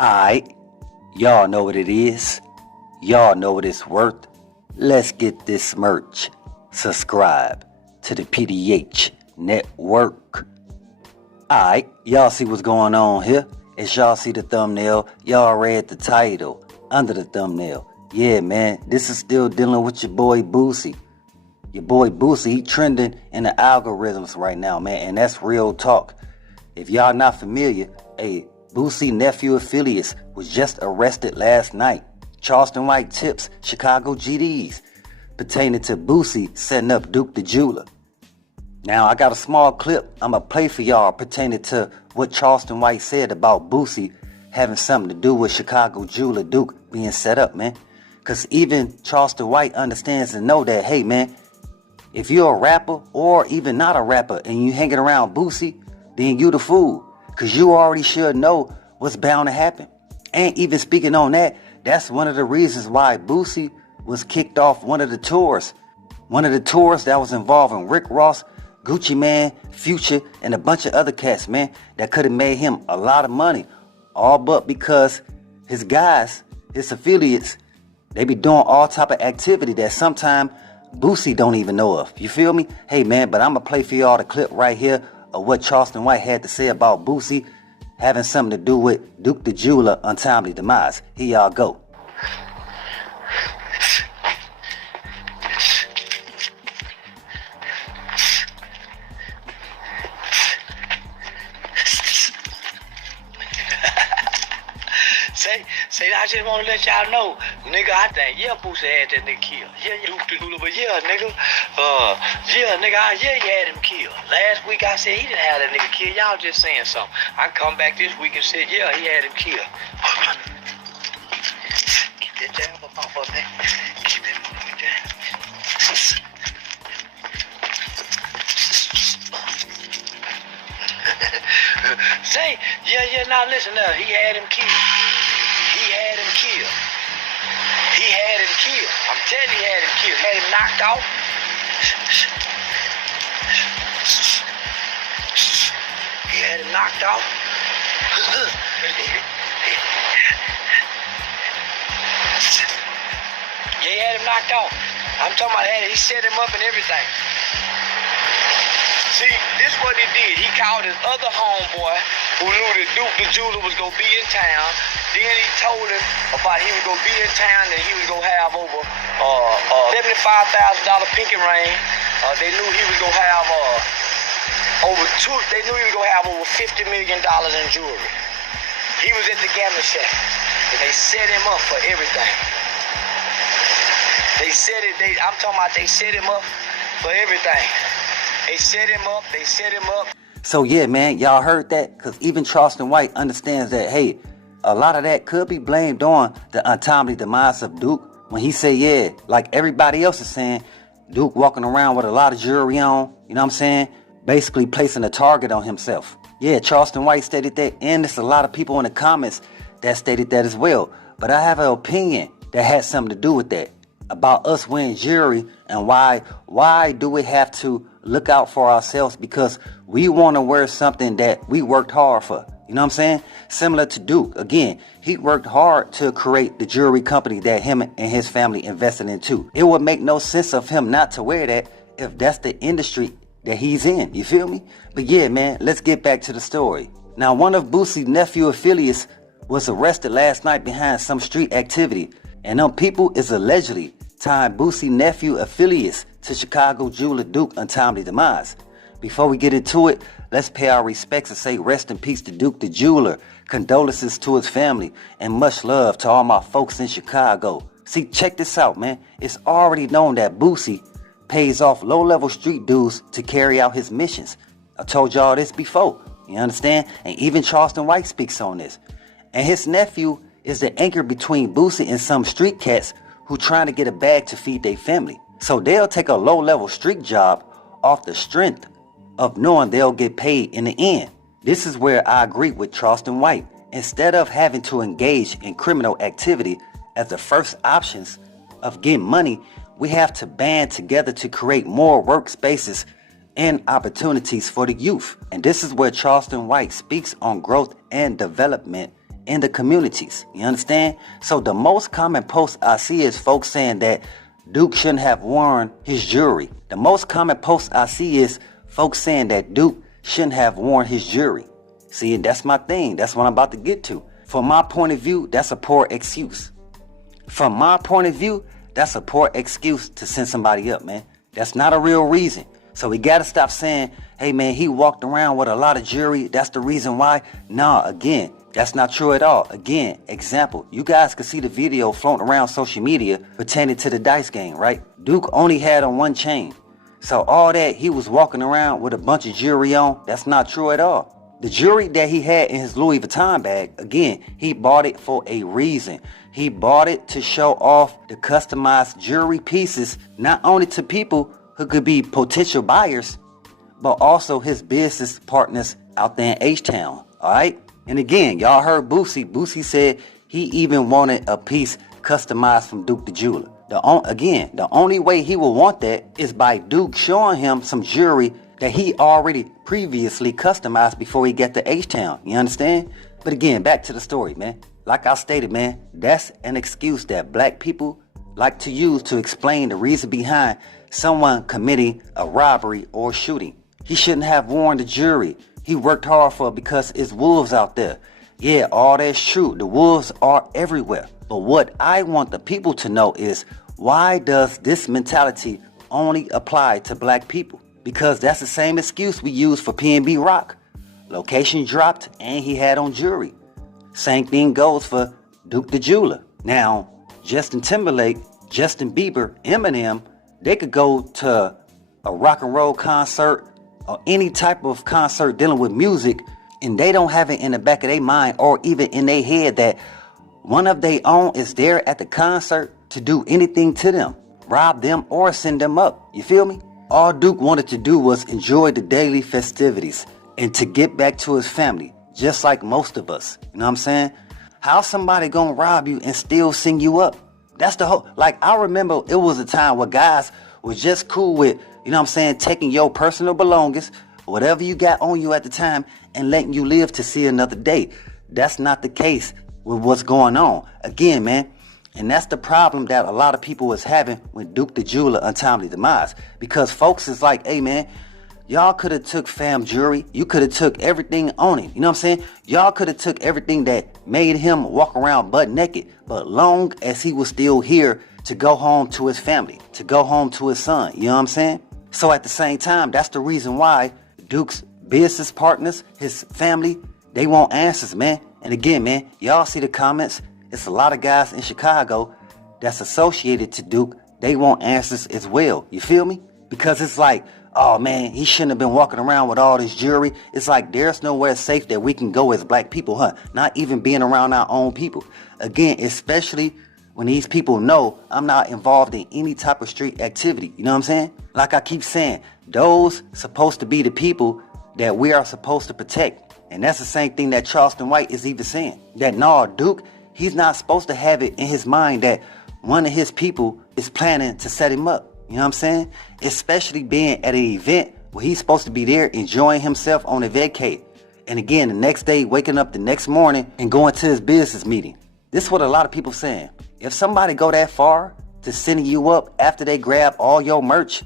Alright, y'all know what it is. Y'all know what it's worth. Let's get this merch. Subscribe to the PDH Network. Alright, y'all see what's going on here? As y'all see the thumbnail, y'all read the title under the thumbnail. Yeah, man, this is still dealing with your boy Boosie. Your boy Boosie, he trending in the algorithms right now, man, and that's real talk. If y'all not familiar, a Boosie nephew affiliates was just arrested last night. Charleston White tips Chicago GDs pertaining to Boosie setting up Duke the Jeweler. Now, I got a small clip I'ma play for y'all pertaining to what Charleston White said about Boosie having something to do with Chicago Jeweler Duke being set up, man. Because even Charleston White understands and know that, hey, man, if you're a rapper or even not a rapper and you hanging around Boosie, then you the fool. Because you already should know what's bound to happen. And even speaking on that, that's one of the reasons why Boosie was kicked off one of the tours. One of the tours that was involving Rick Ross, Gucci Mane, Future, and a bunch of other cats, man, that could have made him a lot of money. All but because his guys, his affiliates, they be doing all type of activity that sometimes Boosie don't even know of. You feel me? Hey, man, but I'm going to play for y'all the clip right here of what Charleston White had to say about Boosie having something to do with Duke the Jeweler untimely demise. Here y'all go. Say, I just want to let y'all know, nigga, I think, yeah, Boosie had that nigga killed. Yeah, Duke the Jeweler, but yeah, nigga, yeah, he had him killed. Last week I said he didn't have that nigga killed. Y'all just saying something. I come back this week and said, yeah, he had him killed. Get that jab up off of me. Keep that motherfucker down. Say, yeah, now listen, he had him killed. He had him killed. He had him killed. I'm telling you, he had him killed. He had him knocked out. He had him knocked out. Yeah, he had him knocked out. I'm talking about he set him up and everything. See, this is what he did. He called his other homeboy who knew that Duke the Jeweler was going to be in town. Then he told him about he was going to be in town and he was going to have over $75,000 pinky ring. They knew he was going to have they knew he was going to have over $50 million in jewelry. He was at the gambling shack and they set him up for everything. They set him up for everything. They set him up. So yeah, man, y'all heard that? Because even Charleston White understands that, hey, a lot of that could be blamed on the untimely demise of Duke. When he said, yeah, like everybody else is saying, Duke walking around with a lot of jewelry on, you know what I'm saying? Basically placing a target on himself. Yeah, Charleston White stated that, and there's a lot of people in the comments that stated that as well. But I have an opinion that had something to do with that. About us wearing jewelry and why do we have to look out for ourselves? Because we want to wear something that we worked hard for. You know what I'm saying? Similar to Duke. Again, he worked hard to create the jewelry company that him and his family invested in too. It would make no sense of him not to wear that if that's the industry that he's in. You feel me? But yeah, man, let's get back to the story. Now, one of Boosie's nephew affiliates was arrested last night behind some street activity. And them people is allegedly tying Boosie nephew affiliates to Chicago Jeweler Duke untimely demise. Before we get into it, let's pay our respects and say rest in peace to Duke the Jeweler, condolences to his family, and much love to all my folks in Chicago. See, check this out, man. It's already known that Boosie pays off low-level street dudes to carry out his missions. I told y'all this before, you understand? And even Charleston White speaks on this. And his nephew is the anchor between Boosie and some street cats who trying to get a bag to feed their family. So they'll take a low-level street job off the strength of knowing they'll get paid in the end. This is where I agree with Charleston White. Instead of having to engage in criminal activity as the first options of getting money, we have to band together to create more workspaces and opportunities for the youth. And this is where Charleston White speaks on growth and development in the communities. You understand? So the most common post I see is folks saying that Duke shouldn't have worn his jewelry. The most common post I see is folks saying that Duke shouldn't have worn his jewelry. See, that's my thing. That's what I'm about to get to. From my point of view, that's a poor excuse. From my point of view, that's a poor excuse to send somebody up, man. That's not a real reason. So we got to stop saying, hey, man, he walked around with a lot of jewelry. That's the reason why. Nah, again, that's not true at all. Again, example, you guys could see the video floating around social media pertaining to the dice game, right? Duke only had on one chain. So all that he was walking around with a bunch of jewelry on, that's not true at all. The jewelry that he had in his Louis Vuitton bag, again, he bought it for a reason. He bought it to show off the customized jewelry pieces, not only to people who could be potential buyers, but also his business partners out there in H-Town, all right? And again, y'all heard Boosie. Boosie said he even wanted a piece customized from Duke the Jeweler. The only way he will want that is by Duke showing him some jewelry that he already previously customized before he got to H-Town. You understand? But again, back to the story, man. Like I stated, man, that's an excuse that black people like to use to explain the reason behind someone committing a robbery or shooting. He shouldn't have worn the jewelry. He worked hard for it because it's wolves out there. Yeah, all that's true. The wolves are everywhere. But what I want the people to know is, why does this mentality only apply to black people? Because that's the same excuse we use for P&B Rock. Location dropped and he had on jewelry. Same thing goes for Duke the Jeweler. Now, Justin Timberlake, Justin Bieber, Eminem, they could go to a rock and roll concert or any type of concert dealing with music, and they don't have it in the back of their mind or even in their head that one of their own is there at the concert to do anything to them, rob them or send them up. You feel me? All Duke wanted to do was enjoy the daily festivities and to get back to his family, just like most of us. You know what I'm saying? How somebody gonna rob you and still sing you up? That's the whole, like, I remember it was a time where guys was just cool with, you know what I'm saying, taking your personal belongings, whatever you got on you at the time, and letting you live to see another day. That's not the case with what's going on. Again, man, and that's the problem that a lot of people was having with Duke the Jeweler untimely demise. Because folks is like, hey, man, y'all could have took fam jewelry. You could have took everything on him. You know what I'm saying? Y'all could have took everything that made him walk around butt naked. But long as he was still here to go home to his family, to go home to his son. You know what I'm saying? So at the same time, that's the reason why Duke's business partners, his family, they want answers, man. And again, man, y'all see the comments. It's a lot of guys in Chicago that's associated to Duke. They want answers as well. You feel me? Because it's like, oh man, he shouldn't have been walking around with all this jewelry. It's like there's nowhere safe that we can go as black people, huh? Not even being around our own people. Again, especially when these people know I'm not involved in any type of street activity. You know what I'm saying? Like I keep saying, those supposed to be the people that we are supposed to protect. And that's the same thing that Charleston White is even saying. That no, Duke, he's not supposed to have it in his mind that one of his people is planning to set him up. You know what I'm saying? Especially being at an event where he's supposed to be there enjoying himself on a vacay. And again, the next day, waking up the next morning and going to his business meeting. This is what a lot of people saying. If somebody go that far to sending you up after they grab all your merch,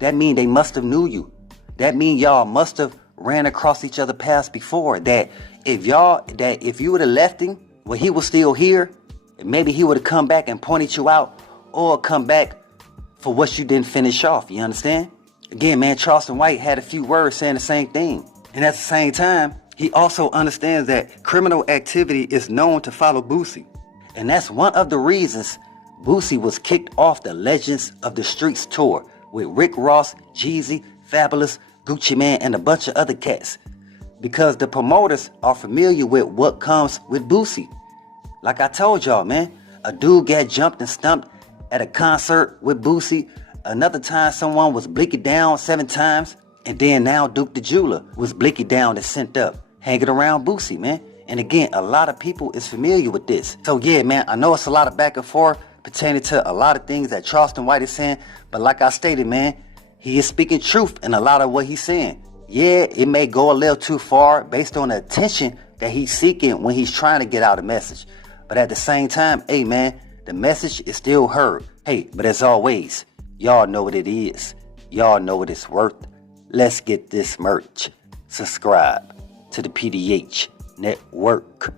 that mean they must have knew you. That mean y'all must have ran across each other paths before. That if you would have left him when he was still here, maybe he would have come back and pointed you out or come back for what you didn't finish off. You understand? Again, man, Charleston White had a few words saying the same thing. And at the same time, he also understands that criminal activity is known to follow Boosie. And that's one of the reasons Boosie was kicked off the Legends of the Streets tour with Rick Ross, Jeezy, Fabulous, Gucci Mane, and a bunch of other cats. Because the promoters are familiar with what comes with Boosie. Like I told y'all, man, a dude got jumped and stumped at a concert with Boosie. Another time someone was blicky down 7 times. And then now Duke the Jeweler was blicky down and sent up, hanging around Boosie, man. And again, a lot of people is familiar with this. So yeah, man, I know it's a lot of back and forth pertaining to a lot of things that Charleston White is saying. But like I stated, man, he is speaking truth in a lot of what he's saying. Yeah, it may go a little too far based on the attention that he's seeking when he's trying to get out a message. But at the same time, hey man, the message is still heard. Hey, but as always, y'all know what it is. Y'all know what it's worth. Let's get this merch. Subscribe to the PDH Network.